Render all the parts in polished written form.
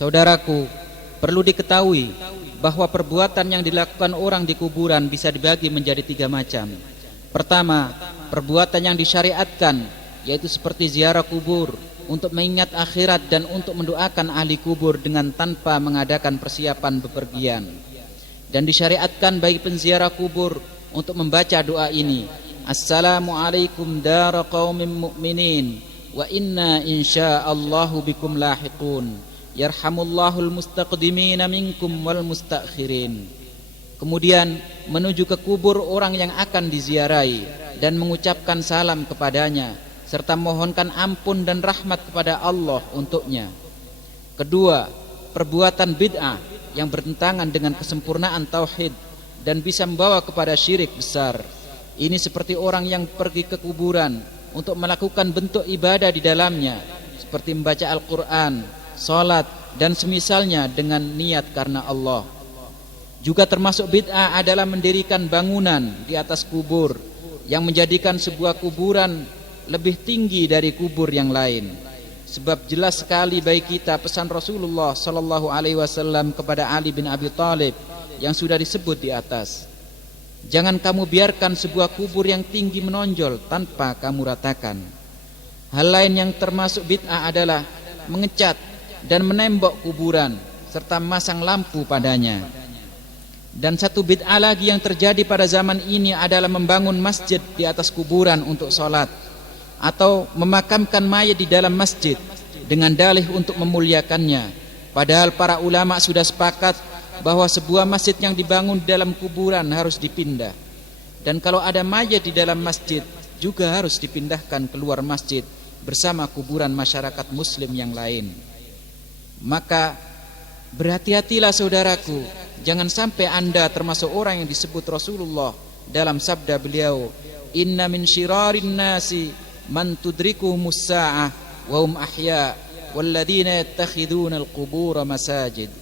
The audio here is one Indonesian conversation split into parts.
Saudaraku, perlu diketahui bahwa perbuatan yang dilakukan orang di kuburan bisa dibagi menjadi 3 macam. Pertama, perbuatan yang disyariatkan, yaitu seperti ziarah kubur untuk mengingat akhirat dan untuk mendoakan ahli kubur dengan tanpa mengadakan persiapan bepergian. Dan disyariatkan bagi penziarah kubur untuk membaca doa ini: Assalamualaikum dara qaumin mu'minin wa inna insyaallahu bikum lahiqun. Yarhamullahul mustaqdimina minkum wal mustakhirin. Kemudian menuju ke kubur orang yang akan diziarahi dan mengucapkan salam kepadanya serta mohonkan ampun dan rahmat kepada Allah untuknya. Kedua, perbuatan bid'ah yang bertentangan dengan kesempurnaan tauhid dan bisa membawa kepada syirik besar. Ini seperti orang yang pergi ke kuburan untuk melakukan bentuk ibadah di dalamnya, seperti membaca Al-Quran, salat dan semisalnya dengan niat karena Allah. Juga termasuk bid'ah adalah mendirikan bangunan di atas kubur yang menjadikan sebuah kuburan lebih tinggi dari kubur yang lain. Sebab jelas sekali bagi kita pesan Rasulullah sallallahu alaihi wasallam kepada Ali bin Abi Thalib yang sudah disebut di atas. Jangan kamu biarkan sebuah kubur yang tinggi menonjol tanpa kamu ratakan. Hal lain yang termasuk bid'ah adalah mengecat dan menembok kuburan serta memasang lampu padanya. Dan satu bid'ah lagi yang terjadi pada zaman ini adalah membangun masjid di atas kuburan untuk sholat atau memakamkan mayat di dalam masjid dengan dalih untuk memuliakannya. Padahal para ulama sudah sepakat bahwa sebuah masjid yang dibangun di dalam kuburan harus dipindah. Dan kalau ada mayat di dalam masjid juga harus dipindahkan keluar masjid bersama kuburan masyarakat muslim yang lain. Maka berhati-hatilah saudaraku, jangan sampai anda termasuk orang yang disebut Rasulullah dalam sabda beliau, inna min syirarin nasi man tudrikuhumus sa'ah wa hum ahya walladzina yattakhiduna al-qubura masajid.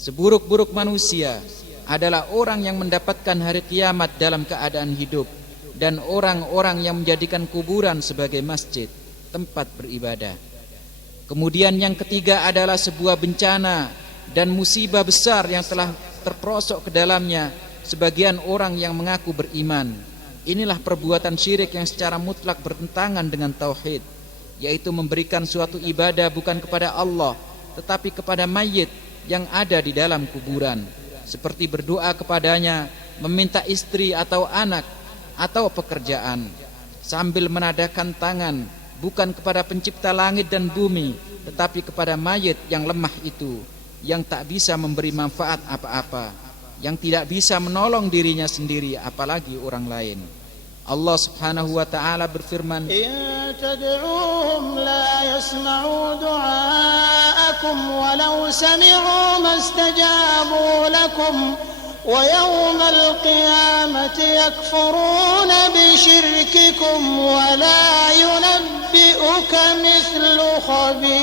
Seburuk-buruk manusia adalah orang yang mendapatkan hari kiamat dalam keadaan hidup, dan orang-orang yang menjadikan kuburan sebagai masjid, tempat beribadah. Kemudian yang ketiga adalah sebuah bencana dan musibah besar yang telah terperosok ke dalamnya sebagian orang yang mengaku beriman. Inilah perbuatan syirik yang secara mutlak bertentangan dengan tauhid, yaitu memberikan suatu ibadah bukan kepada Allah tetapi kepada mayit yang ada di dalam kuburan, seperti berdoa kepadanya, meminta istri atau anak atau pekerjaan, sambil menadahkan tangan bukan kepada pencipta langit dan bumi, tetapi kepada mayit yang lemah itu, yang tak bisa memberi manfaat apa-apa, yang tidak bisa menolong dirinya sendiri apalagi orang lain. Allah Subhanahu wa taala berfirman, in tad'uhum la yasma'u du'aakum walau sami'u mastajabu lakum wa yawmal qiyamati yakfuruna bi syirkikum wa la yunabbi'uka mithlu khabir.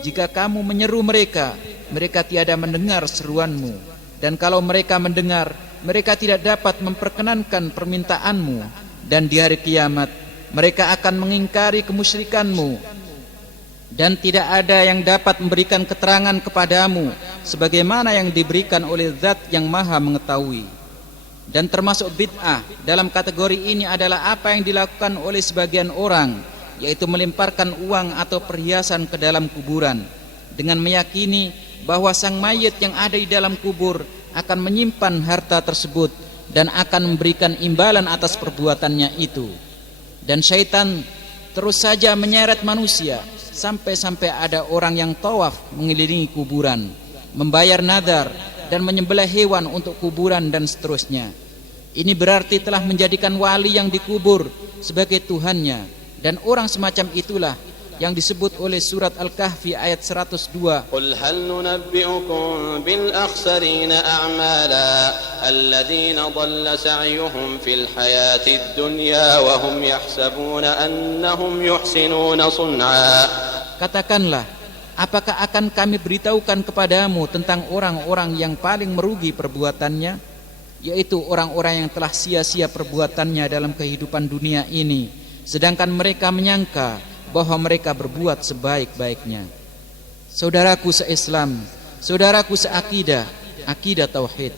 Jika kamu menyeru mereka, mereka tiada mendengar seruanmu, dan kalau mereka mendengar, mereka tidak dapat memperkenankan permintaanmu, dan di hari kiamat mereka akan mengingkari kemusyrikanmu, dan tidak ada yang dapat memberikan keterangan kepadamu sebagaimana yang diberikan oleh Zat yang Maha Mengetahui. Dan termasuk bid'ah dalam kategori ini adalah apa yang dilakukan oleh sebagian orang, yaitu melemparkan uang atau perhiasan ke dalam kuburan dengan meyakini bahwa sang mayit yang ada di dalam kubur akan menyimpan harta tersebut dan akan memberikan imbalan atas perbuatannya itu. Dan syaitan terus saja menyeret manusia sampai-sampai ada orang yang tawaf mengelilingi kuburan, membayar nadar dan menyembelih hewan untuk kuburan dan seterusnya. Ini berarti telah menjadikan wali yang dikubur sebagai Tuhannya, dan orang semacam itulah yang disebut oleh surat Al-Kahfi ayat 102. Qul hal nunabbi'ukum bil akhsarina a'mala alladhina dhalla sa'yuhum fil hayatid dunya wa hum yahsabuna annahum yuhsinuna sun'a. Katakanlah, apakah akan kami beritahukan kepadamu tentang orang-orang yang paling merugi perbuatannya, yaitu orang-orang yang telah sia-sia perbuatannya dalam kehidupan dunia ini, sedangkan mereka menyangka bahwa mereka berbuat sebaik-baiknya. Saudaraku se-Islam, saudaraku se-akidah, akidah tauhid.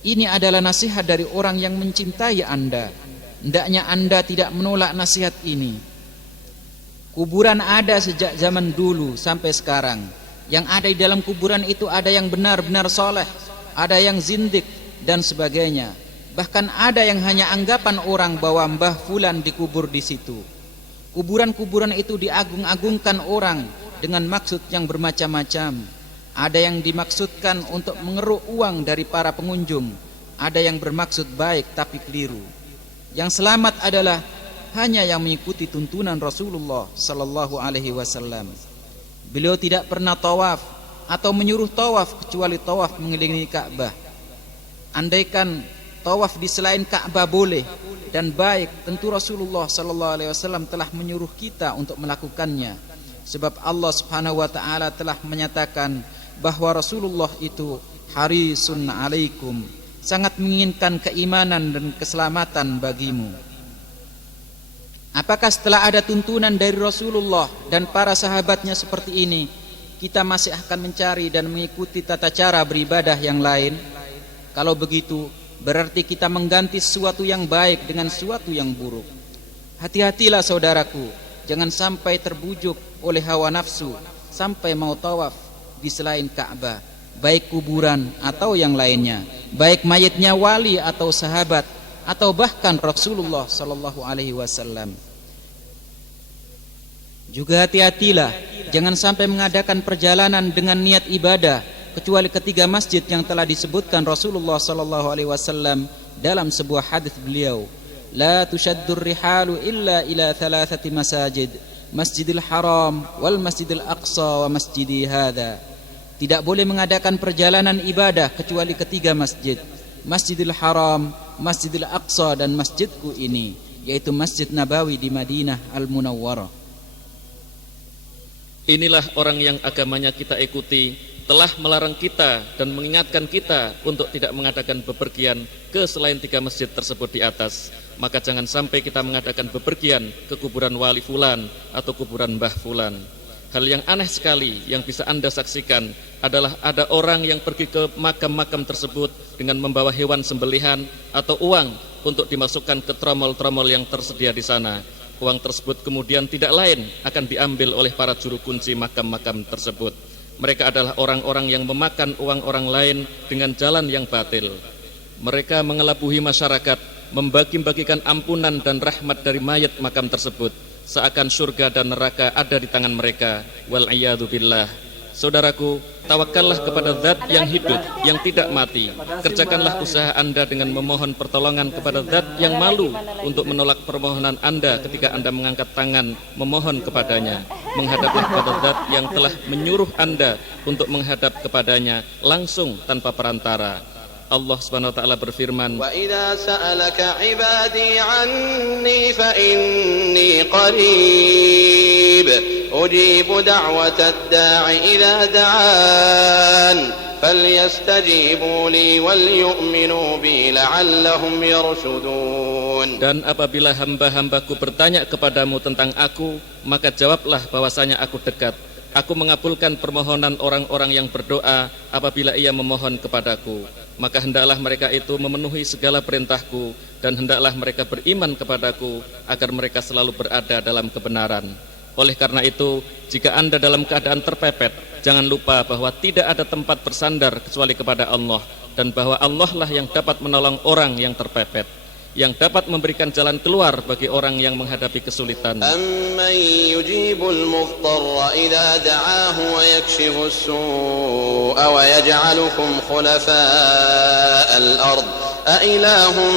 Ini adalah nasihat dari orang yang mencintai Anda. Hendaknya Anda tidak menolak nasihat ini. Kuburan ada sejak zaman dulu sampai sekarang. Yang ada di dalam kuburan itu ada yang benar-benar soleh, ada yang zindik dan sebagainya. Bahkan ada yang hanya anggapan orang bahwa Mbah Fulan dikubur di situ. Kuburan-kuburan itu diagung-agungkan orang dengan maksud yang bermacam-macam. Ada yang dimaksudkan untuk mengeruk uang dari para pengunjung, ada yang bermaksud baik tapi keliru. Yang selamat adalah hanya yang mengikuti tuntunan Rasulullah sallallahu alaihi wasallam. Beliau tidak pernah tawaf atau menyuruh tawaf kecuali tawaf mengelilingi Ka'bah. Andaikan tawaf di selain Ka'bah boleh dan baik, tentu Rasulullah sallallahu alaihi wasallam telah menyuruh kita untuk melakukannya. Sebab Allah Subhanahu wa taala telah menyatakan bahwa Rasulullah itu harisun alaikum, sangat menginginkan keimanan dan keselamatan bagimu. Apakah setelah ada tuntunan dari Rasulullah dan para sahabatnya seperti ini, kita masih akan mencari dan mengikuti tata cara beribadah yang lain? Kalau begitu, berarti kita mengganti sesuatu yang baik dengan sesuatu yang buruk. Hati-hatilah saudaraku, jangan sampai terbujuk oleh hawa nafsu sampai mau tawaf di selain Ka'bah, baik kuburan atau yang lainnya, baik mayitnya wali atau sahabat atau bahkan Rasulullah sallallahu alaihi wasallam. Juga hati-hatilah, jangan sampai mengadakan perjalanan dengan niat ibadah kecuali ketiga masjid yang telah disebutkan Rasulullah sallallahu alaihi wasallam dalam sebuah hadis beliau, la tushaddur rihalu illa ila thalathati masajid, Masjidil Haram wal Masjidil Aqsa wa masjidi hadza. Tidak boleh mengadakan perjalanan ibadah kecuali ketiga masjid, Masjidil Haram, Masjidil Aqsa dan masjidku ini, yaitu Masjid Nabawi di Madinah Al-Munawwarah. Inilah orang yang agamanya kita ikuti, telah melarang kita dan mengingatkan kita untuk tidak mengadakan bepergian ke selain tiga masjid tersebut di atas. Maka jangan sampai kita mengadakan bepergian ke kuburan wali fulan atau kuburan mbah fulan. Hal yang aneh sekali yang bisa Anda saksikan adalah ada orang yang pergi ke makam-makam tersebut dengan membawa hewan sembelihan atau uang untuk dimasukkan ke tromol-tromol yang tersedia di sana. Uang tersebut kemudian tidak lain akan diambil oleh para juru kunci makam-makam tersebut. Mereka adalah orang-orang yang memakan uang orang lain dengan jalan yang batil. Mereka mengelabuhi masyarakat, membagi-bagikan ampunan dan rahmat dari mayat makam tersebut, seakan surga dan neraka ada di tangan mereka. Wal-iyadzu billah. Saudaraku, tawakallah kepada Zat yang hidup, yang tidak mati. Kerjakanlah usaha Anda dengan memohon pertolongan kepada Zat yang malu untuk menolak permohonan Anda ketika Anda mengangkat tangan memohon kepadanya. Menghadaplah kepada Zat yang telah menyuruh Anda untuk menghadap kepadanya langsung tanpa perantara. Allah Subhanahu wa taala berfirman, "Wa idza sa'alaka 'ibadi 'anni fa inni qarib ujibu da'watad da'i idza da'an falyastajibu li wal yu'minu bi la'allahum yarshudun." Dan apabila hamba-hambaku bertanya kepadamu tentang aku, maka jawablah bahwasanya aku dekat. Aku mengabulkan permohonan orang-orang yang berdoa apabila ia memohon kepadaku. Maka hendaklah mereka itu memenuhi segala perintahku, dan hendaklah mereka beriman kepadaku agar mereka selalu berada dalam kebenaran. Oleh karena itu, jika Anda dalam keadaan terpepet, jangan lupa bahwa tidak ada tempat bersandar kecuali kepada Allah, dan bahwa Allah lah yang dapat menolong orang yang terpepet, yang dapat memberikan jalan keluar bagi orang yang menghadapi kesulitan. Amman yujibul mudtarra idza da'ahu wa yakshifu as-su'a wa yaj'alukum khulafa'al ard a ilahum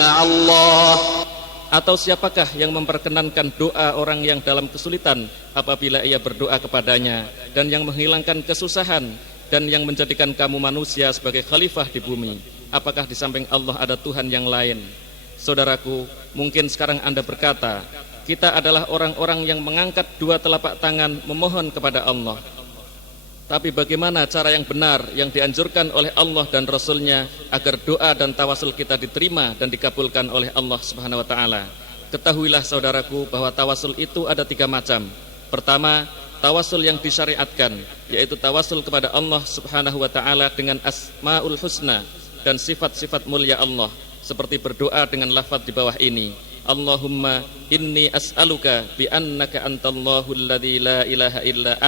ma'allah. Atau siapakah yang memperkenankan doa orang yang dalam kesulitan apabila ia berdoa kepadanya, dan yang menghilangkan kesusahan, dan yang menjadikan kamu manusia sebagai khalifah di bumi? Apakah di samping Allah ada Tuhan yang lain? Saudaraku, mungkin sekarang Anda berkata, kita adalah orang-orang yang mengangkat dua telapak tangan memohon kepada Allah. Tapi bagaimana cara yang benar yang dianjurkan oleh Allah dan Rasul-Nya agar doa dan tawasul kita diterima dan dikabulkan oleh Allah Subhanahu wa taala? Ketahuilah saudaraku bahwa tawasul itu ada tiga macam. Pertama, tawasul yang disyariatkan, yaitu tawasul kepada Allah Subhanahu wa taala dengan asmaul husna dan sifat-sifat mulia Allah, seperti berdoa dengan lafaz di bawah ini. Allahumma inni as'aluka bi annaka antallahul ladzi la ilaha illa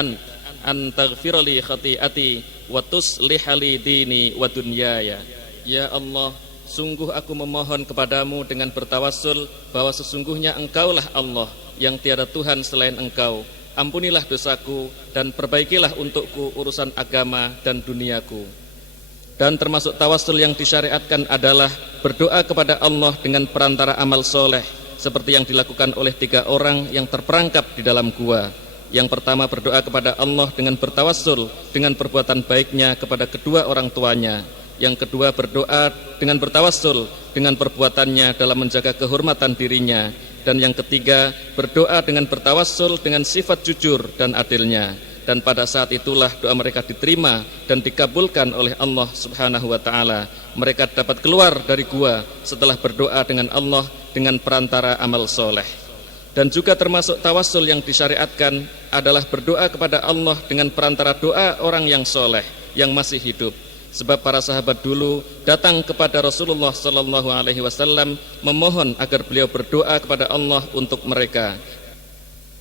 an taghfirli khati'ati wa tuslihali dini wa dunyaya. Ya Allah, sungguh aku memohon kepadamu dengan bertawassul bahwa sesungguhnya Engkaulah Allah yang tiada Tuhan selain Engkau. Ampunilah dosaku dan perbaikilah untukku urusan agama dan duniaku. Dan termasuk tawassul yang disyariatkan adalah berdoa kepada Allah dengan perantara amal soleh, seperti yang dilakukan oleh 3 orang yang terperangkap di dalam gua. Yang pertama, berdoa kepada Allah dengan bertawassul dengan perbuatan baiknya kepada kedua orang tuanya. Yang kedua, berdoa dengan bertawassul dengan perbuatannya dalam menjaga kehormatan dirinya. Dan yang ketiga, berdoa dengan bertawassul dengan sifat jujur dan adilnya. Dan pada saat itulah doa mereka diterima dan dikabulkan oleh Allah Subhanahu wa taala. Mereka dapat keluar dari gua setelah berdoa dengan Allah dengan perantara amal soleh. Dan juga termasuk tawassul yang disyariatkan adalah berdoa kepada Allah dengan perantara doa orang yang soleh yang masih hidup. Sebab para sahabat dulu datang kepada Rasulullah sallallahu alaihi wasallam memohon agar beliau berdoa kepada Allah untuk mereka.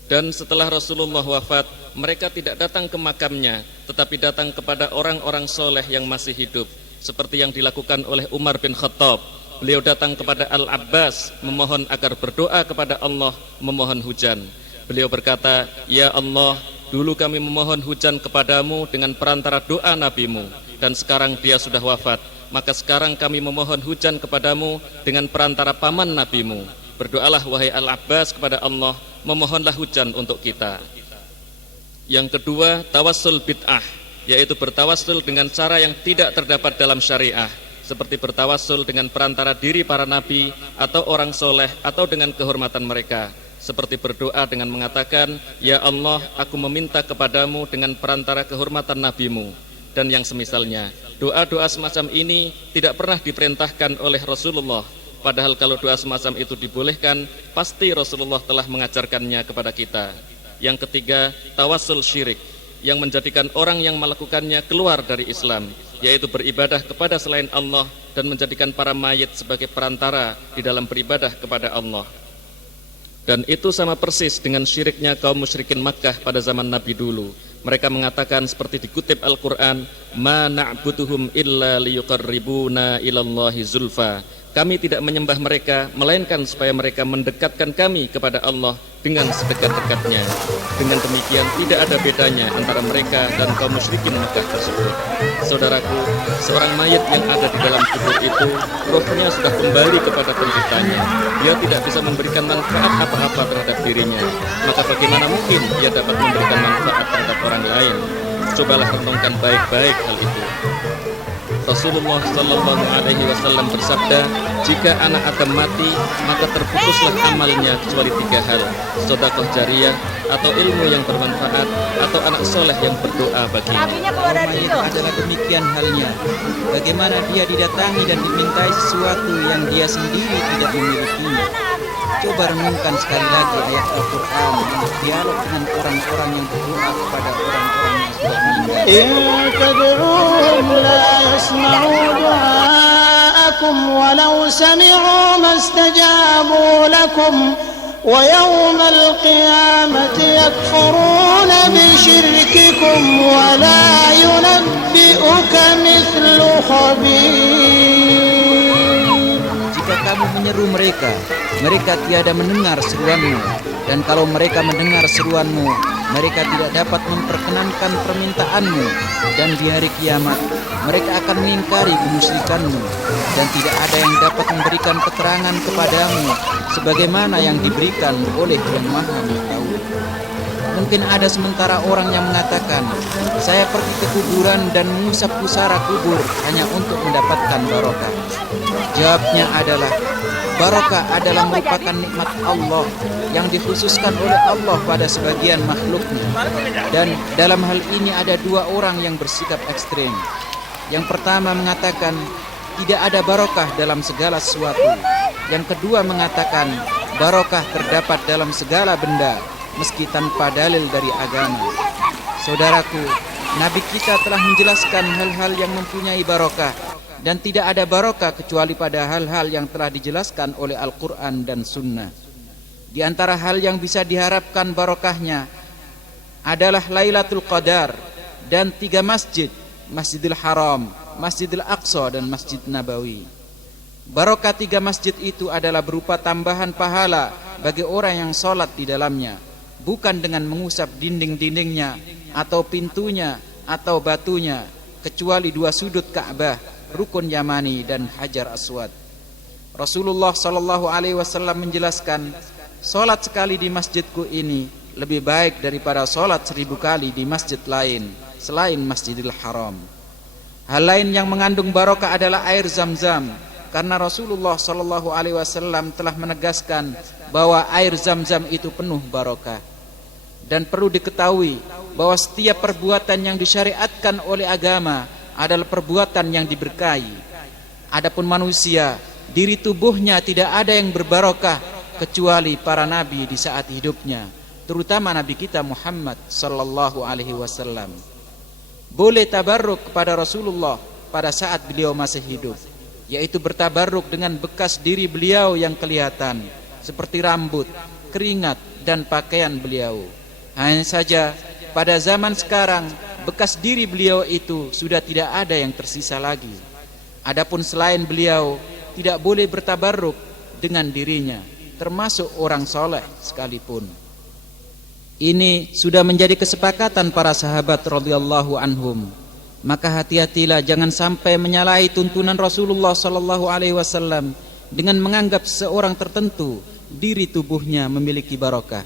Dan setelah Rasulullah wafat, mereka tidak datang ke makamnya, tetapi datang kepada orang-orang soleh yang masih hidup, seperti yang dilakukan oleh Umar bin Khattab. Beliau datang kepada Al-Abbas memohon agar berdoa kepada Allah memohon hujan. Beliau berkata, "Ya Allah, dulu kami memohon hujan kepadamu dengan perantara doa nabimu, dan sekarang dia sudah wafat, maka sekarang kami memohon hujan kepadamu dengan perantara paman nabimu. Berdoalah wahai Al-Abbas kepada Allah, memohonlah hujan untuk kita." Yang kedua, tawassul bid'ah, yaitu bertawassul dengan cara yang tidak terdapat dalam syariah, seperti bertawassul dengan perantara diri para nabi atau orang soleh atau dengan kehormatan mereka, seperti berdoa dengan mengatakan, "Ya Allah, aku meminta kepadamu dengan perantara kehormatan nabimu," dan yang semisalnya. Doa-doa semacam ini tidak pernah diperintahkan oleh Rasulullah. Padahal kalau doa semacam itu dibolehkan, pasti Rasulullah telah mengajarkannya kepada kita. Yang ketiga, tawassul syirik, yang menjadikan orang yang melakukannya keluar dari Islam, yaitu beribadah kepada selain Allah dan menjadikan para mayit sebagai perantara di dalam beribadah kepada Allah. Dan itu sama persis dengan syiriknya kaum musyrikin Makkah pada zaman Nabi dulu. Mereka mengatakan seperti dikutip Al-Quran, "Ma na'buduhum illa liyuqarribuna ilallahi zulfa." Kami tidak menyembah mereka, melainkan supaya mereka mendekatkan kami kepada Allah dengan sedekat-dekatnya. Dengan demikian tidak ada bedanya antara mereka dan kaum musyrikin Makkah tersebut. Saudaraku, seorang mayit yang ada di dalam kubur itu, rohnya sudah kembali kepada penciptanya. Dia tidak bisa memberikan manfaat apa-apa terhadap dirinya. Maka bagaimana mungkin dia dapat memberikan manfaat terhadap orang lain? Cobalah renungkan baik-baik hal itu. Rasulullah sallallahu alaihi wasallam bersabda, "Jika anak Adam mati, maka terputuslah amalnya kecuali 3 hal: sedekah jariyah, atau ilmu yang bermanfaat, atau anak soleh yang berdoa baginya." Mayit adalah demikian halnya. Bagaimana dia didatangi dan dimintai sesuatu yang dia sendiri tidak memilikinya. Coba renungkan sekali lagi ayat Al-Quran untuk dialog dengan orang-orang yang berdoa kepada orang-orang yang sudah meninggal. إن تدعوهم لا يسمعوا دعاءكم ولو سمعوا ما استجابوا لكم ويوم القيامة يكفرون بشرككم ولا ينبئك مثل خبير. Jika kamu menyeru mereka, mereka tiada mendengar seruanmu. Dan kalau mereka mendengar seruanmu, mereka tidak dapat memperkenankan permintaanmu. Dan di hari kiamat, mereka akan mengingkari kemusyrikanmu. Dan tidak ada yang dapat memberikan keterangan kepadamu sebagaimana yang diberikan oleh Yang Maha Mengetahui. Mungkin ada sementara orang yang mengatakan, "Saya pergi ke kuburan dan mengusap pusara kubur hanya untuk mendapatkan barokah." Jawabnya adalah, barokah adalah merupakan nikmat Allah yang dikhususkan oleh Allah pada sebagian makhluknya. Dan dalam hal ini ada 2 orang yang bersikap ekstrem. Yang pertama mengatakan tidak ada barokah dalam segala sesuatu. Yang kedua mengatakan barokah terdapat dalam segala benda. meski tanpa dalil dari agama. Saudaraku, Nabi kita telah menjelaskan hal-hal yang mempunyai barokah, dan tidak ada barokah kecuali pada hal-hal yang telah dijelaskan oleh Al-Quran dan Sunnah. Di antara hal yang bisa diharapkan barokahnya adalah Lailatul Qadar dan 3 masjid, Masjidil Haram, Masjidil Aqsa, dan Masjid Nabawi. Barokah 3 masjid itu adalah berupa tambahan pahala bagi orang yang sholat di dalamnya, bukan dengan mengusap dinding-dindingnya atau pintunya atau batunya, kecuali 2 sudut Ka'bah, Rukun Yamani dan Hajar Aswad. Rasulullah SAW menjelaskan, sholat sekali di masjidku ini lebih baik daripada sholat 1000 kali di masjid lain selain Masjidil Haram. Hal lain yang mengandung barokah adalah air Zam-Zam, karena Rasulullah SAW telah menegaskan bahwa air Zam-Zam itu penuh barokah. Dan perlu diketahui bahwa setiap perbuatan yang disyariatkan oleh agama adalah perbuatan yang diberkahi. Adapun manusia, diri tubuhnya tidak ada yang berbarokah kecuali para nabi di saat hidupnya, terutama Nabi kita Muhammad sallallahu alaihi wasallam. Boleh tabarruk kepada Rasulullah pada saat beliau masih hidup, yaitu bertabarruk dengan bekas diri beliau yang kelihatan, seperti rambut, keringat, dan pakaian beliau. Hanya saja pada zaman sekarang bekas diri beliau itu sudah tidak ada yang tersisa lagi. Adapun selain beliau tidak boleh bertabarruk dengan dirinya, termasuk orang soleh sekalipun. Ini sudah menjadi kesepakatan para sahabat radhiyallahu anhum. Maka hati-hatilah jangan sampai menyalahi tuntunan Rasulullah sallallahu alaihi wasallam dengan menganggap seorang tertentu diri tubuhnya memiliki barokah.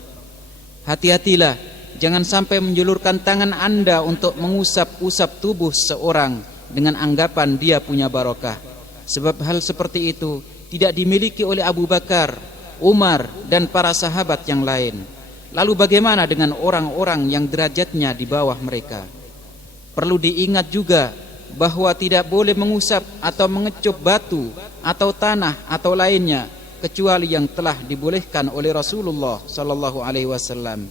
Hati-hatilah jangan sampai menjulurkan tangan Anda untuk mengusap-usap tubuh seorang dengan anggapan dia punya barokah. Sebab hal seperti itu tidak dimiliki oleh Abu Bakar, Umar, dan para sahabat yang lain. Lalu bagaimana dengan orang-orang yang derajatnya di bawah mereka? Perlu diingat juga bahwa tidak boleh mengusap atau mengecup batu atau tanah atau lainnya kecuali yang telah dibolehkan oleh Rasulullah sallallahu alaihi wasallam.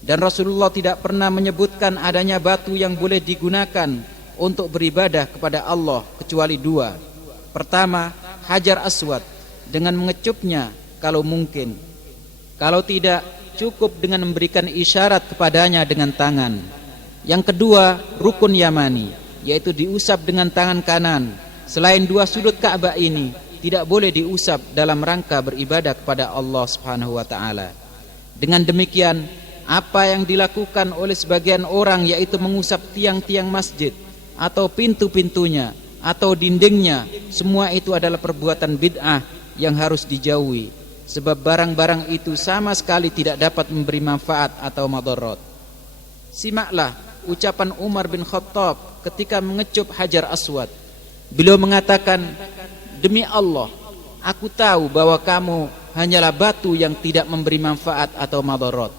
Dan Rasulullah tidak pernah menyebutkan adanya batu yang boleh digunakan untuk beribadah kepada Allah kecuali 2. Pertama, Hajar Aswad dengan mengecupnya kalau mungkin. Kalau tidak, cukup dengan memberikan isyarat kepadanya dengan tangan. Yang kedua, Rukun Yamani, yaitu diusap dengan tangan kanan. Selain 2 sudut Ka'bah ini tidak boleh diusap dalam rangka beribadah kepada Allah Subhanahu wa taala. Dengan demikian, apa yang dilakukan oleh sebagian orang yaitu mengusap tiang-tiang masjid atau pintu-pintunya atau dindingnya, semua itu adalah perbuatan bid'ah yang harus dijauhi, sebab barang-barang itu sama sekali tidak dapat memberi manfaat atau madarat. Simaklah ucapan Umar bin Khattab ketika mengecup Hajar Aswad. Beliau mengatakan, "Demi Allah, aku tahu bahwa kamu hanyalah batu yang tidak memberi manfaat atau madarat.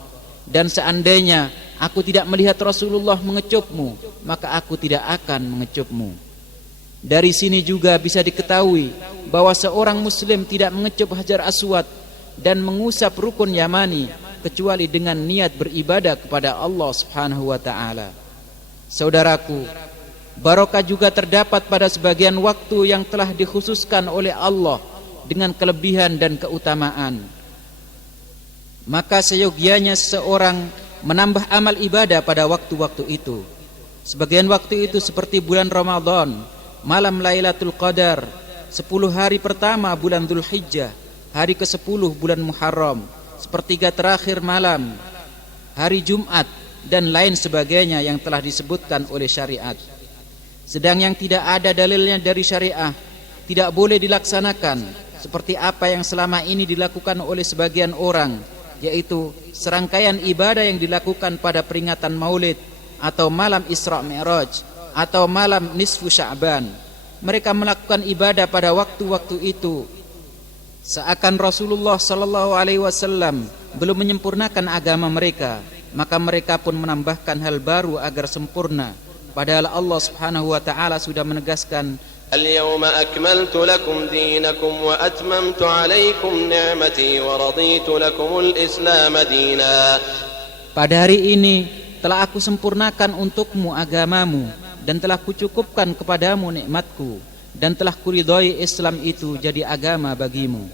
Dan seandainya aku tidak melihat Rasulullah mengecupmu, maka aku tidak akan mengecupmu." Dari sini juga bisa diketahui bahwa seorang muslim tidak mengecup Hajar Aswad dan mengusap Rukun Yamani kecuali dengan niat beribadah kepada Allah Subhanahu wa taala. Saudaraku, barokah juga terdapat pada sebagian waktu yang telah dikhususkan oleh Allah dengan kelebihan dan keutamaan. Maka seyogianya seseorang menambah amal ibadah pada waktu-waktu itu. Sebagian waktu itu seperti bulan Ramadan, malam Lailatul Qadar, 10 hari pertama bulan Dzulhijjah, hari ke-10 bulan Muharram, sepertiga terakhir malam, hari Jumat, dan lain sebagainya yang telah disebutkan oleh syariat. Sedang yang tidak ada dalilnya dari syariah tidak boleh dilaksanakan, seperti apa yang selama ini dilakukan oleh sebagian orang, yaitu serangkaian ibadah yang dilakukan pada peringatan Maulid atau malam Isra Mi'raj atau malam nisfu Sya'ban. Mereka melakukan ibadah pada waktu-waktu itu seakan Rasulullah sallallahu alaihi wasallam belum menyempurnakan agama mereka, maka mereka pun menambahkan hal baru agar sempurna, padahal Allah Subhanahu wa taala sudah menegaskan, Al-yawma akmaltu lakum dinakum wa atmamtu alaikum ni'mati wa raditu lakumul Islam dina. Pada hari ini telah aku sempurnakan untukmu agamamu, dan telah kucukupkan kepadamu nikmatku, dan telah kuridhoi Islam itu jadi agama bagimu.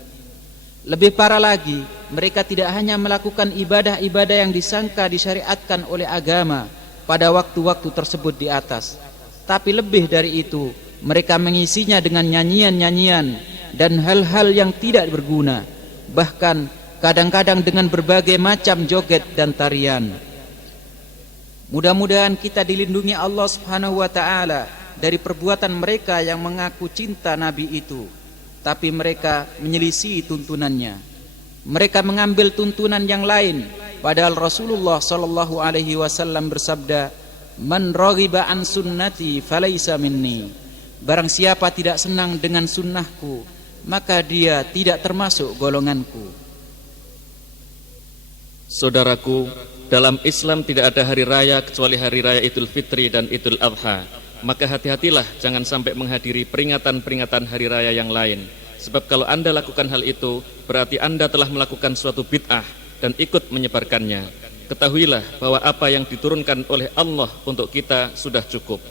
Lebih parah lagi, mereka tidak hanya melakukan ibadah-ibadah yang disangka disyariatkan oleh agama pada waktu-waktu tersebut di atas, tapi lebih dari itu, mereka mengisinya dengan nyanyian-nyanyian dan hal-hal yang tidak berguna, bahkan kadang-kadang dengan berbagai macam joget dan tarian. Mudah-mudahan kita dilindungi Allah Subhanahu wa taala dari perbuatan mereka yang mengaku cinta Nabi itu, tapi mereka menyelisihi tuntunannya. Mereka mengambil tuntunan yang lain, padahal Rasulullah sallallahu alaihi wasallam bersabda, "Man raghiba an sunnati falaysa minni." Barang siapa tidak senang dengan sunnahku, maka dia tidak termasuk golonganku. Saudaraku, dalam Islam tidak ada hari raya kecuali hari raya Idul Fitri dan Idul Adha. Maka hati-hatilah jangan sampai menghadiri peringatan-peringatan hari raya yang lain. Sebab kalau Anda lakukan hal itu, berarti Anda telah melakukan suatu bid'ah dan ikut menyebarkannya. Ketahuilah bahwa apa yang diturunkan oleh Allah untuk kita sudah cukup.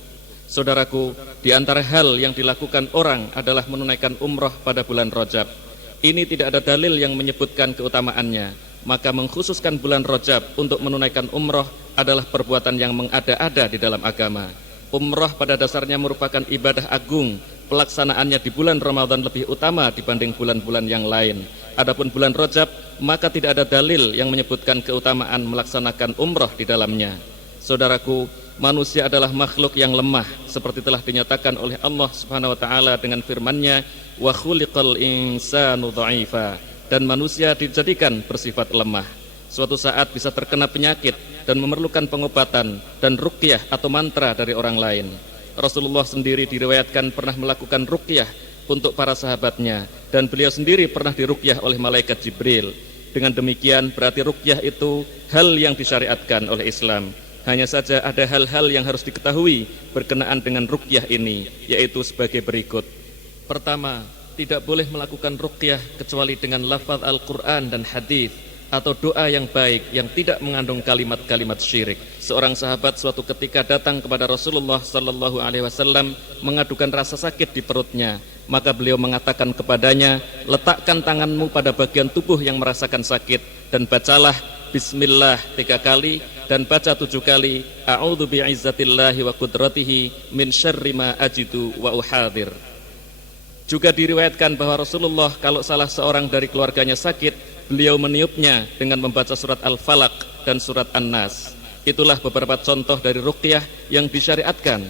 Saudaraku, di antara hal yang dilakukan orang adalah menunaikan umroh pada bulan Rajab. Ini tidak ada dalil yang menyebutkan keutamaannya. Maka mengkhususkan bulan Rajab untuk menunaikan umroh adalah perbuatan yang mengada-ada di dalam agama. Umroh pada dasarnya merupakan ibadah agung. Pelaksanaannya di bulan Ramadan lebih utama dibanding bulan-bulan yang lain. Adapun bulan Rajab, maka tidak ada dalil yang menyebutkan keutamaan melaksanakan umroh di dalamnya. Saudaraku, manusia adalah makhluk yang lemah, seperti telah dinyatakan oleh Allah Subhanahu wa taala dengan firman-Nya, "Wa khuliqal insanu dha'ifa." Dan manusia dijadikan bersifat lemah. Suatu saat bisa terkena penyakit dan memerlukan pengobatan dan ruqyah atau mantra dari orang lain. Rasulullah sendiri diriwayatkan pernah melakukan ruqyah untuk para sahabatnya, dan beliau sendiri pernah diruqyah oleh malaikat Jibril. Dengan demikian berarti ruqyah itu hal yang disyariatkan oleh Islam. Hanya saja ada hal-hal yang harus diketahui berkenaan dengan ruqyah ini, yaitu sebagai berikut. Pertama, tidak boleh melakukan ruqyah kecuali dengan lafaz Al-Quran dan hadis atau doa yang baik yang tidak mengandung kalimat-kalimat syirik. Seorang sahabat suatu ketika datang kepada Rasulullah sallallahu alaihi wasallam mengadukan rasa sakit di perutnya. Maka beliau mengatakan kepadanya, "Letakkan tanganmu pada bagian tubuh yang merasakan sakit dan bacalah Bismillah 3 kali dan baca 7 kali A'udzu bi'izzatillahi wa qudratihi min syarri ma ajidu wa uhadir." Juga diriwayatkan bahwa Rasulullah kalau salah seorang dari keluarganya sakit, beliau meniupnya dengan membaca surat Al-Falaq dan surat An-Nas. Itulah beberapa contoh dari ruqyah yang disyariatkan.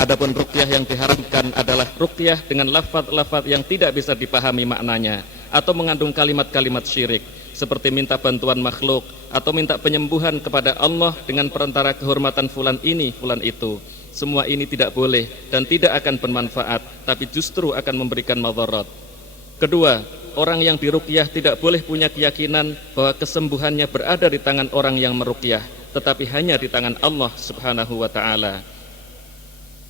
Adapun ruqyah yang diharamkan adalah ruqyah dengan lafaz-lafaz yang tidak bisa dipahami maknanya atau mengandung kalimat-kalimat syirik, seperti minta bantuan makhluk atau minta penyembuhan kepada Allah dengan perantara kehormatan fulan ini, fulan itu. Semua ini tidak boleh dan tidak akan bermanfaat, tapi justru akan memberikan madarat. Kedua, orang yang diruqyah tidak boleh punya keyakinan bahwa kesembuhannya berada di tangan orang yang meruqyah, tetapi hanya di tangan Allah Subhanahu wa taala.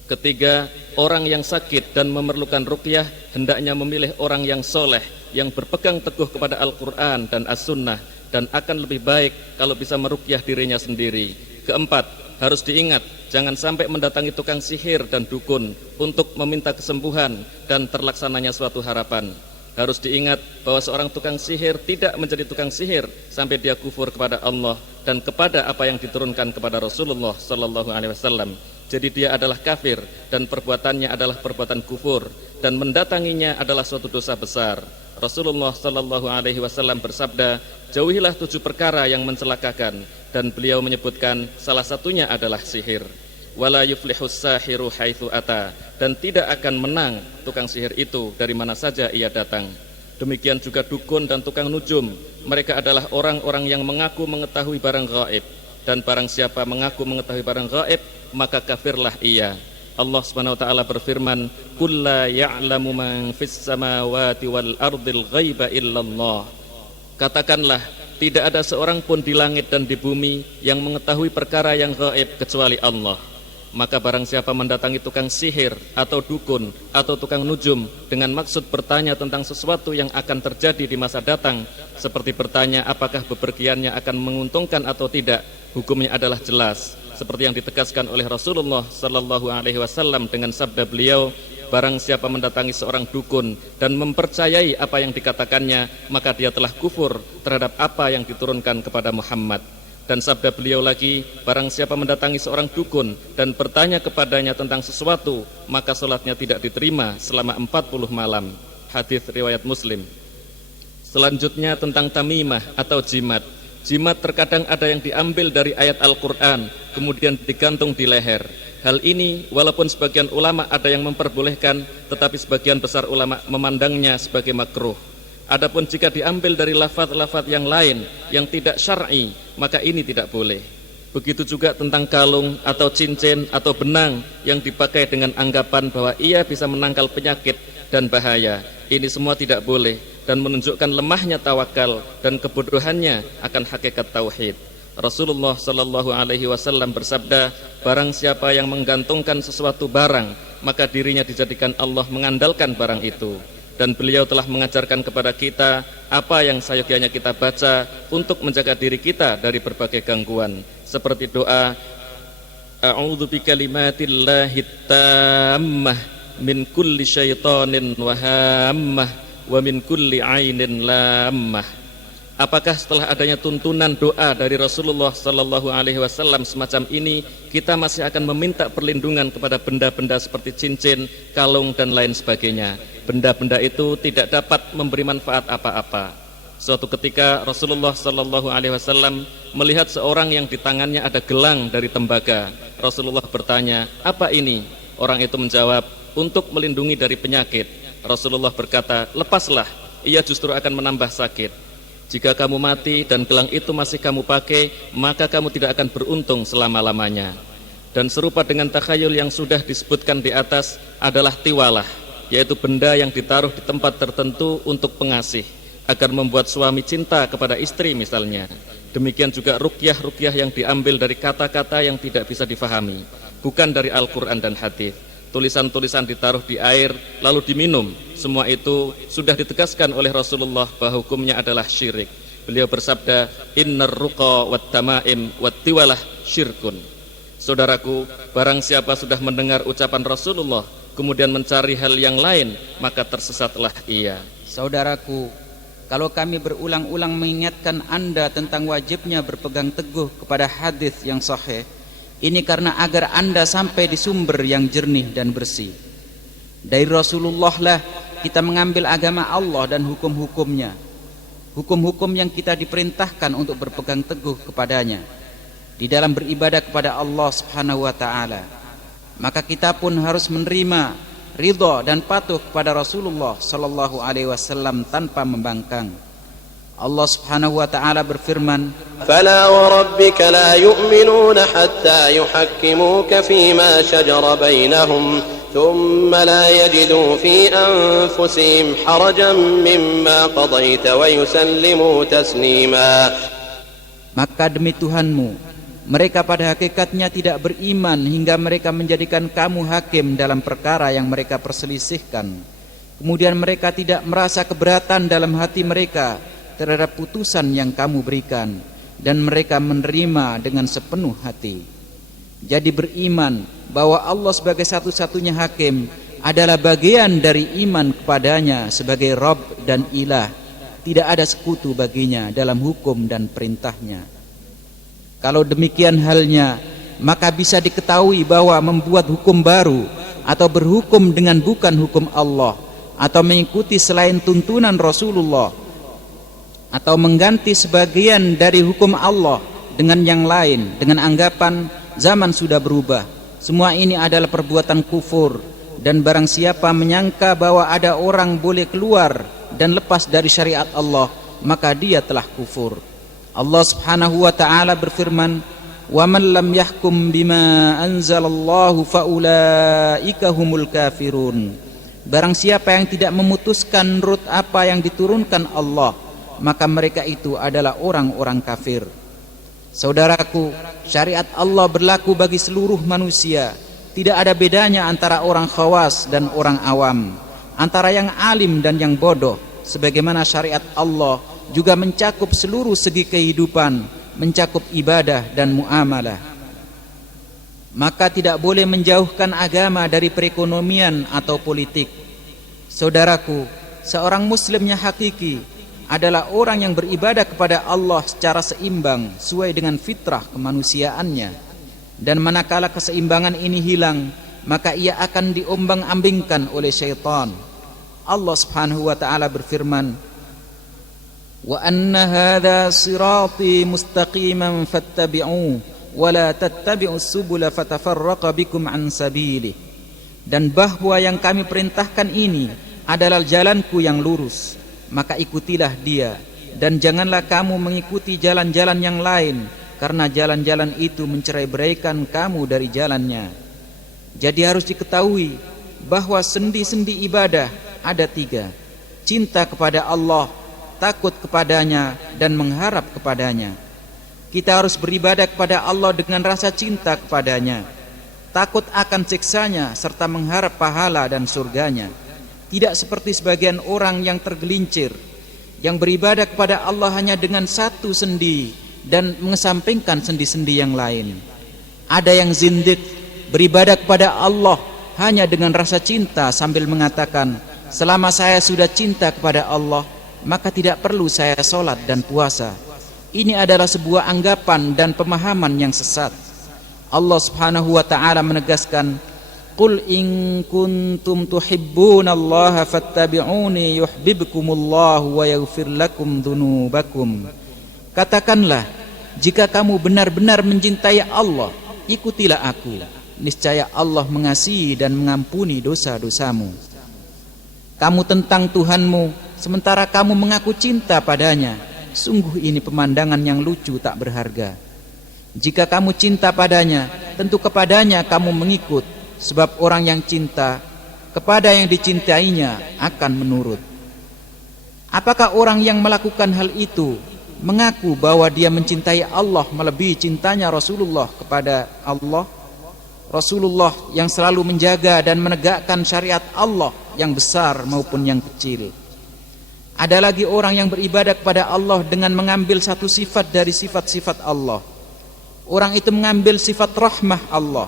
Ketiga, orang yang sakit dan memerlukan ruqyah hendaknya memilih orang yang soleh, yang berpegang teguh kepada Al-Quran dan As-Sunnah, dan akan lebih baik kalau bisa meruqyah dirinya sendiri. Keempat, harus diingat, jangan sampai mendatangi tukang sihir dan dukun untuk meminta kesembuhan dan terlaksananya suatu harapan. Harus diingat bahwa seorang tukang sihir tidak menjadi tukang sihir sampai dia kufur kepada Allah dan kepada apa yang diturunkan kepada Rasulullah sallallahu alaihi wasallam. Jadi dia adalah kafir dan perbuatannya adalah perbuatan kufur, dan mendatanginya adalah suatu dosa besar. Rasulullah sallallahu alaihi wasallam bersabda, "Jauhilah 7 perkara yang mencelakakan," dan beliau menyebutkan salah satunya adalah sihir. Wala yuflihus sahiru haitsu ata, dan tidak akan menang tukang sihir itu dari mana saja ia datang. Demikian juga dukun dan tukang nujum, mereka adalah orang-orang yang mengaku mengetahui barang gaib, dan barang siapa mengaku mengetahui barang gaib, maka kafirlah ia. Allah Subhanahu wa taala berfirman, "Qul la ya'lamu man fis samawati wal ardil ghaiba illallah." Katakanlah, tidak ada seorang pun di langit dan di bumi yang mengetahui perkara yang gaib kecuali Allah. Maka barang siapa mendatangi tukang sihir atau dukun atau tukang nujum dengan maksud bertanya tentang sesuatu yang akan terjadi di masa datang, seperti bertanya apakah bepergiannya akan menguntungkan atau tidak, hukumnya adalah jelas, seperti yang ditegaskan oleh Rasulullah sallallahu alaihi wasallam dengan sabda beliau, barang siapa mendatangi seorang dukun dan mempercayai apa yang dikatakannya, maka dia telah kufur terhadap apa yang diturunkan kepada Muhammad. Dan sabda beliau lagi, barang siapa mendatangi seorang dukun dan bertanya kepadanya tentang sesuatu, maka sholatnya tidak diterima selama 40 malam. Hadis riwayat Muslim. Selanjutnya tentang tamimah atau jimat. Jimat terkadang ada yang diambil dari ayat Al-Quran, kemudian digantung di leher. Hal ini walaupun sebagian ulama ada yang memperbolehkan, tetapi sebagian besar ulama memandangnya sebagai makruh. Adapun jika diambil dari lafaz-lafaz yang lain yang tidak syar'i, maka ini tidak boleh. Begitu juga tentang kalung atau cincin atau benang yang dipakai dengan anggapan bahwa ia bisa menangkal penyakit dan bahaya. Ini semua tidak boleh dan menunjukkan lemahnya tawakal dan kebodohannya akan hakikat tauhid. Rasulullah sallallahu alaihi wasallam bersabda, barang siapa yang menggantungkan sesuatu barang, maka dirinya dijadikan Allah mengandalkan barang itu. Dan beliau telah mengajarkan kepada kita apa yang seyogyanya kita baca untuk menjaga diri kita dari berbagai gangguan, seperti doa a'udzu bikalimatillahi tammah min kulli syaitanin wa hammah wa min kulli ainin lammah. Apakah setelah adanya tuntunan doa dari Rasulullah sallallahu alaihi wasallam semacam ini, kita masih akan meminta perlindungan kepada benda-benda seperti cincin, kalung dan lain sebagainya? Benda-benda itu tidak dapat memberi manfaat apa-apa. Suatu ketika Rasulullah sallallahu alaihi wasallam melihat seorang yang di tangannya ada gelang dari tembaga. Rasulullah bertanya, "Apa ini?" Orang itu menjawab, "Untuk melindungi dari penyakit." Rasulullah berkata, "Lepaslah, ia justru akan menambah sakit. Jika kamu mati dan gelang itu masih kamu pakai, maka kamu tidak akan beruntung selama-lamanya." Dan serupa dengan takhayul yang sudah disebutkan di atas adalah tiwalah, yaitu benda yang ditaruh di tempat tertentu untuk pengasih, agar membuat suami cinta kepada istri misalnya. Demikian juga ruqyah-ruqyah yang diambil dari kata-kata yang tidak bisa difahami, bukan dari Al-Quran dan hadis. Tulisan-tulisan ditaruh di air lalu diminum. Semua itu sudah ditegaskan oleh Rasulullah bahwa hukumnya adalah syirik. Beliau bersabda, "Innar ruqa wat tamaim wat tiwalah syirkun." Saudaraku, barang siapa sudah mendengar ucapan Rasulullah kemudian mencari hal yang lain, maka tersesatlah ia. Saudaraku, kalau kami berulang-ulang mengingatkan Anda tentang wajibnya berpegang teguh kepada hadis yang sahih, ini karena agar Anda sampai di sumber yang jernih dan bersih. Dari Rasulullah lah kita mengambil agama Allah dan hukum-hukumnya. Hukum-hukum yang kita diperintahkan untuk berpegang teguh kepadanya di dalam beribadah kepada Allah Subhanahu wa taala. Maka kita pun harus menerima, ridha dan patuh kepada Rasulullah sallallahu alaihi wasallam tanpa membangkang. Allah Subhanahu wa taala berfirman, "Fala wa rabbika la yu'minuna hatta yuhakkimuka fima shajara bainahum thumma la yajidu fi anfusihim harajan mimma qadaita wa yusallimu taslima." Maka demi Tuhanmu, mereka pada hakikatnya tidak beriman hingga mereka menjadikan kamu hakim dalam perkara yang mereka perselisihkan. Kemudian mereka tidak merasa keberatan dalam hati mereka terhadap putusan yang kamu berikan, dan mereka menerima dengan sepenuh hati. Jadi beriman bahwa Allah sebagai satu-satunya hakim adalah bagian dari iman kepadanya sebagai Rabb dan Ilah. Tidak ada sekutu baginya dalam hukum dan perintahnya. Kalau demikian halnya, maka bisa diketahui bahwa membuat hukum baru atau berhukum dengan bukan hukum Allah, atau mengikuti selain tuntunan Rasulullah, atau mengganti sebagian dari hukum Allah dengan yang lain dengan anggapan zaman sudah berubah, semua ini adalah perbuatan kufur. Dan barang siapa menyangka bahwa ada orang boleh keluar dan lepas dari syariat Allah, maka dia telah kufur. Allah Subhanahu wa taala berfirman, "Wa man lam yahkum bima anzalallahu faulaika humul kafirun." Barang siapa yang tidak memutuskan menurut apa yang diturunkan Allah, maka mereka itu adalah orang-orang kafir. Saudaraku, syariat Allah berlaku bagi seluruh manusia. Tidak ada bedanya antara orang khawas dan orang awam, antara yang alim dan yang bodoh. Sebagaimana syariat Allah juga mencakup seluruh segi kehidupan, mencakup ibadah dan muamalah. Maka tidak boleh menjauhkan agama dari perekonomian atau politik. Saudaraku, seorang muslimnya hakiki adalah orang yang beribadah kepada Allah secara seimbang sesuai dengan fitrah kemanusiaannya. Dan manakala keseimbangan ini hilang, maka ia akan diombang-ambingkan oleh syaitan. Allah Subhanahu wa taala berfirman, "Wa anna hadza sirati mustaqiman fattabi'uhu wa la tattabi'us subula fatafarraqa bikum an sabilihi." Dan bahwa yang kami perintahkan ini adalah jalanku yang lurus, maka ikutilah dia, dan janganlah kamu mengikuti jalan-jalan yang lain, karena jalan-jalan itu mencerai-beraikan kamu dari jalannya. Jadi harus diketahui bahwa sendi-sendi ibadah ada 3: cinta kepada Allah, takut kepadanya, dan mengharap kepadanya. Kita harus beribadah kepada Allah dengan rasa cinta kepadanya, takut akan siksanya, serta mengharap pahala dan surganya. Tidak seperti sebagian orang yang tergelincir, yang beribadah kepada Allah hanya dengan satu sendi dan mengesampingkan sendi-sendi yang lain. Ada yang zindik, beribadah kepada Allah hanya dengan rasa cinta sambil mengatakan, selama saya sudah cinta kepada Allah, maka tidak perlu saya sholat dan puasa. Ini adalah sebuah anggapan dan pemahaman yang sesat. Allah Subhanahu wa taala menegaskan, "Qul in kuntum tuhibbunallaha fattabi'uni yuhibbukumullahu wa yaghfir lakum dzunubakum." Katakanlah, jika kamu benar-benar mencintai Allah, ikutilah aku. Niscaya Allah mengasihi dan mengampuni dosa-dosamu. Kamu tentang Tuhanmu, sementara kamu mengaku cinta padanya. Sungguh ini pemandangan yang lucu tak berharga. Jika kamu cinta padanya, tentu kepadanya kamu mengikut, sebab orang yang cinta kepada yang dicintainya akan menurut. Apakah orang yang melakukan hal itu mengaku bahwa dia mencintai Allah melebihi cintanya Rasulullah kepada Allah? Rasulullah yang selalu menjaga dan menegakkan syariat Allah yang besar maupun yang kecil. Ada lagi orang yang beribadah kepada Allah dengan mengambil satu sifat dari sifat-sifat Allah. Orang itu mengambil sifat rahmah Allah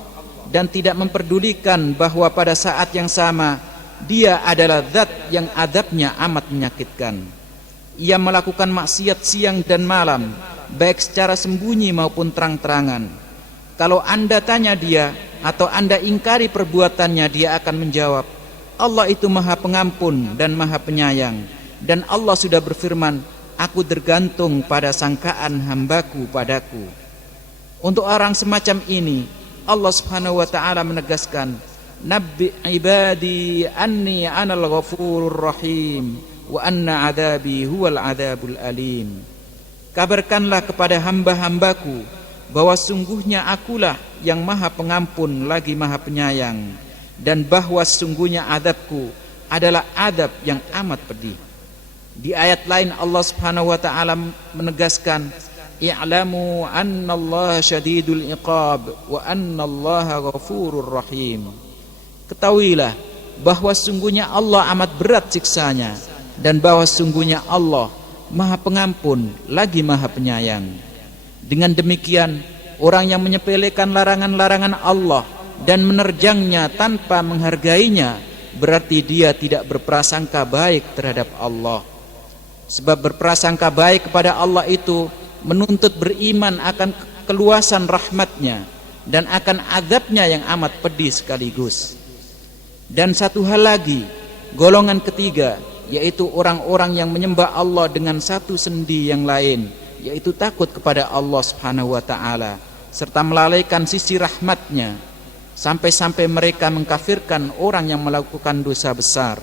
dan tidak memperdulikan bahwa pada saat yang sama dia adalah zat yang azabnya amat menyakitkan. Ia melakukan maksiat siang dan malam, baik secara sembunyi maupun terang-terangan. Kalau Anda tanya dia atau Anda ingkari perbuatannya, dia akan menjawab, Allah itu Maha Pengampun dan Maha Penyayang. Dan Allah sudah berfirman, aku tergantung pada sangkaan hambaku padaku. Untuk orang semacam ini, Allah Subhanahu wa taala menegaskan, Nabbi ibadi anni anal ghafurur rahim wa anna adabi huwal adabul alim. Kabarkanlah kepada hamba-hambaku bahwa sungguhnya akulah yang Maha Pengampun lagi Maha Penyayang, dan bahwa sungguhnya adabku adalah adab yang amat pedih. Di ayat lain Allah Subhanahu wa taala menegaskan, i'lamu annallaha syadidul iqab wa annallaha ghafurur rahim. Ketahuilah bahwa sungguhnya Allah amat berat siksanya, dan bahwa sungguhnya Allah Maha Pengampun lagi Maha Penyayang. Dengan demikian, orang yang menyepelekan larangan-larangan Allah dan menerjangnya tanpa menghargainya, berarti dia tidak berprasangka baik terhadap Allah. Sebab berprasangka baik kepada Allah itu menuntut beriman akan keluasan rahmatnya dan akan azabnya yang amat pedih sekaligus. Dan satu hal lagi, golongan ketiga, yaitu orang-orang yang menyembah Allah dengan satu sendi yang lain, yaitu takut kepada Allah Subhanahu wa taala serta melalaikan sisi rahmatnya, sampai-sampai mereka mengkafirkan orang yang melakukan dosa besar.